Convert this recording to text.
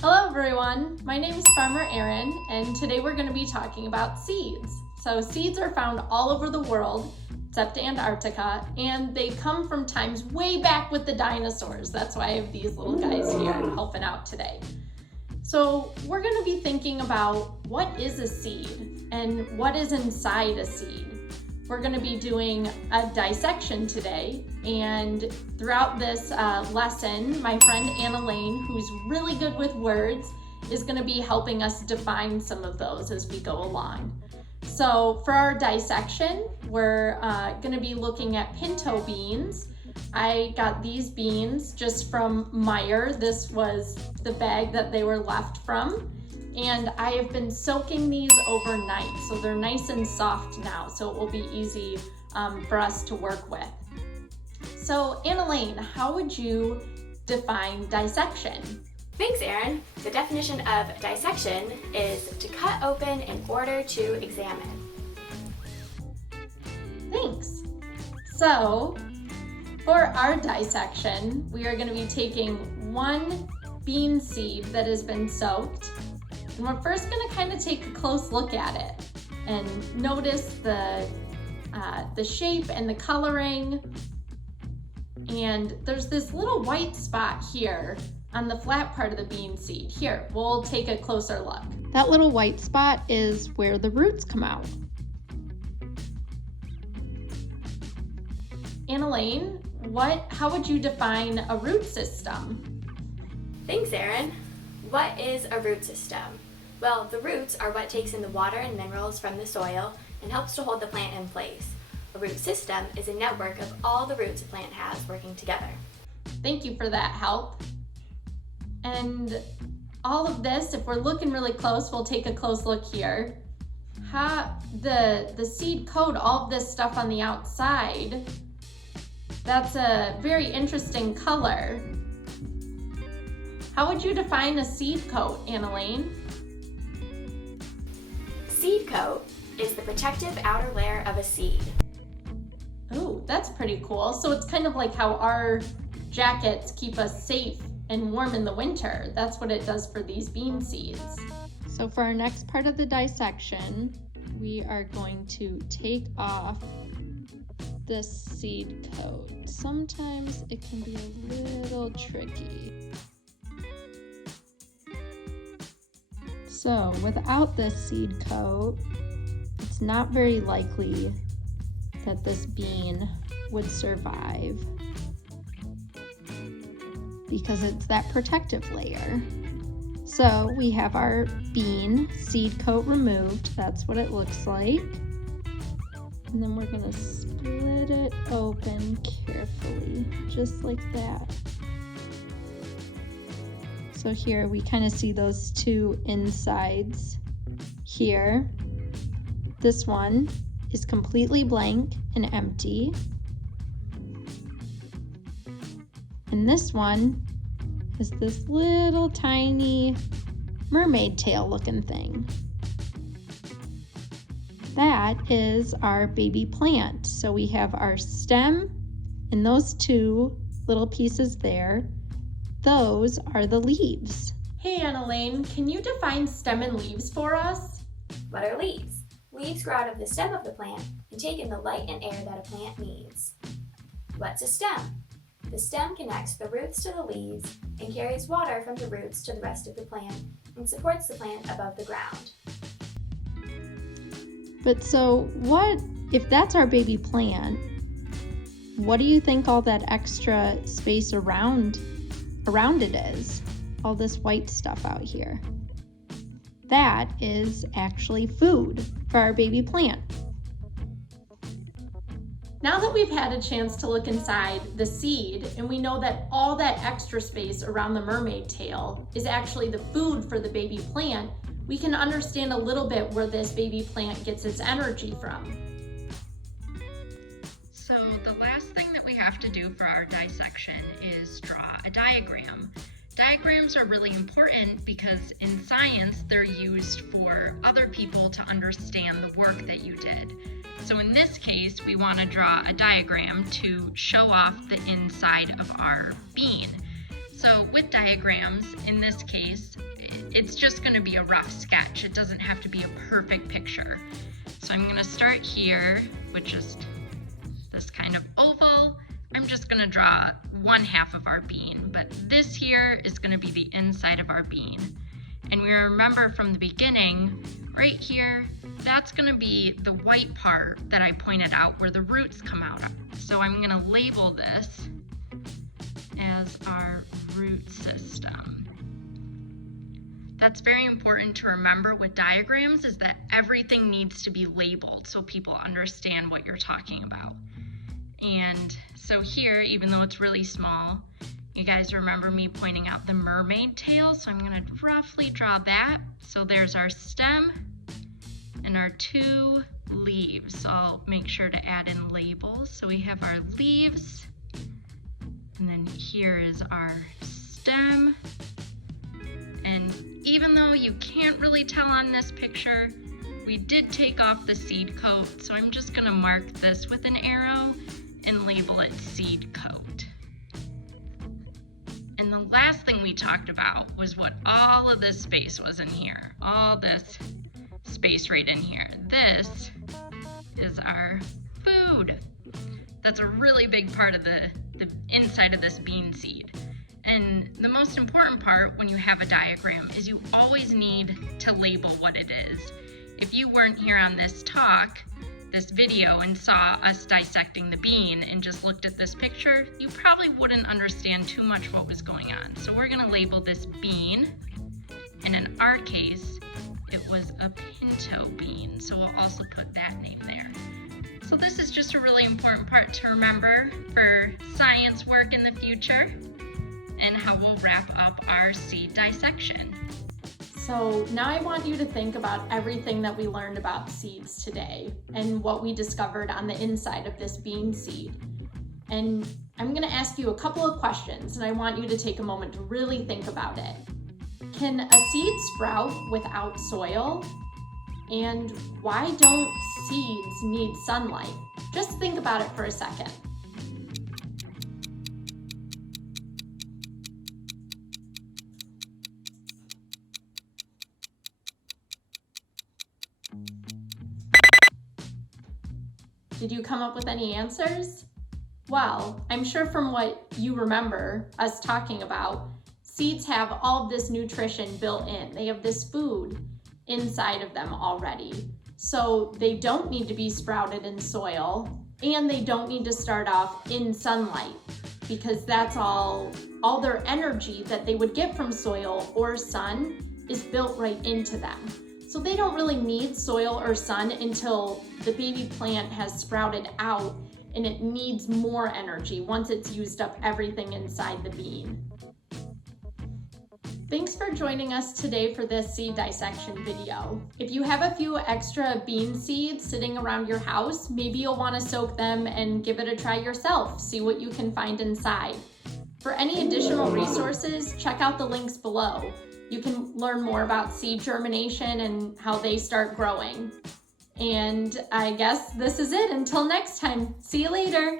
Hello everyone, my name is Farmer Erin, and today we're going to be talking about seeds. So seeds are found all over the world, except Antarctica, and they come from times way back with the dinosaurs. That's why I have these little guys here helping out today. So we're going to be thinking about what is a seed and what is inside a seed. We're going to be doing a dissection today, and throughout this lesson, my friend Annalane, who's really good with words, is going to be helping us define some of those as we go along. So for our dissection, we're going to be looking at pinto beans. I got these beans just from Meijer. This was the bag that they were left from. And I have been soaking these overnight, so they're nice and soft now, so it will be easy for us to work with. So Annalane, how would you define dissection? Thanks, Erin. The definition of dissection is to cut open in order to examine. Thanks. So for our dissection, we are going to be taking one bean seed that has been soaked. And we're first going to kind of take a close look at it and notice the shape and the coloring. And there's this little white spot here on the flat part of the bean seed. Here, we'll take a closer look. That little white spot is where the roots come out. Annalane, how would you define a root system? Thanks, Erin. What is a root system? Well, the roots are what takes in the water and minerals from the soil and helps to hold the plant in place. A root system is a network of all the roots a plant has working together. Thank you for that help. And all of this, if we're looking really close, we'll take a close look here. The seed coat, all of this stuff on the outside, that's a very interesting color. How would you define a seed coat, Annalane? Seed coat is the protective outer layer of a seed. Oh, that's pretty cool. So it's kind of like how our jackets keep us safe and warm in the winter. That's what it does for these bean seeds. So for our next part of the dissection, we are going to take off this seed coat. Sometimes it can be a little tricky. So without this seed coat, it's not very likely that this bean would survive because it's that protective layer. So we have our bean seed coat removed. That's what it looks like. And then we're gonna split it open carefully, just like that. So here we kind of see those two insides here. This one is completely blank and empty. And this one is this little tiny mermaid tail looking thing. That is our baby plant. So we have our stem and those two little pieces there. Those are the leaves. Hey Annalane, can you define stem and leaves for us? What are leaves? Leaves grow out of the stem of the plant and take in the light and air that a plant needs. What's a stem? The stem connects the roots to the leaves and carries water from the roots to the rest of the plant and supports the plant above the ground. But so what, if that's our baby plant, what do you think all that extra space around it is? All this white stuff out here. That is actually food for our baby plant. Now that we've had a chance to look inside the seed and we know that all that extra space around the mermaid tail is actually the food for the baby plant, we can understand a little bit where this baby plant gets its energy from. So the last thing that we have to do for our dissection is draw a diagram. Diagrams are really important because in science they're used for other people to understand the work that you did. So in this case, we want to draw a diagram to show off the inside of our bean. So with diagrams, in this case, it's just going to be a rough sketch. It doesn't have to be a perfect picture. So I'm going to start here with just this kind of oval. I'm just going to draw one half of our bean, but this here is going to be the inside of our bean. And we remember from the beginning, right here, that's going to be the white part that I pointed out where the roots come out of. So I'm going to label this as our root system. That's very important to remember with diagrams, is that everything needs to be labeled so people understand what you're talking about. And so here, even though it's really small, you guys remember me pointing out the mermaid tail, so I'm going to roughly draw that. So there's our stem and our 2 leaves. So I'll make sure to add in labels. So we have our leaves, and then here is our stem. And even though you can't really tell on this picture, we did take off the seed coat, so I'm just going to mark this with an arrow and label it seed coat. And the last thing we talked about was what all of this space was in here. All this space right in here. This is our food. That's a really big part of the inside of this bean seed. And the most important part when you have a diagram is you always need to label what it is. If you weren't here on this video and saw us dissecting the bean and just looked at this picture, you probably wouldn't understand too much what was going on. So we're going to label this bean, and in our case, it was a pinto bean. So we'll also put that name there. So this is just a really important part to remember for science work in the future, and how we'll wrap up our seed dissection. So now I want you to think about everything that we learned about seeds today and what we discovered on the inside of this bean seed. And I'm going to ask you a couple of questions, and I want you to take a moment to really think about it. Can a seed sprout without soil? And why don't seeds need sunlight? Just think about it for a second. Did you come up with any answers? Well, I'm sure from what you remember us talking about, seeds have all of this nutrition built in. They have this food inside of them already. So they don't need to be sprouted in soil, and they don't need to start off in sunlight, because that's all their energy that they would get from soil or sun is built right into them. So they don't really need soil or sun until the baby plant has sprouted out and it needs more energy once it's used up everything inside the bean. Thanks for joining us today for this seed dissection video. If you have a few extra bean seeds sitting around your house, maybe you'll want to soak them and give it a try yourself, see what you can find inside. For any additional resources, check out the links below. You can learn more about seed germination and how they start growing. And I guess this is it. Until next time, see you later.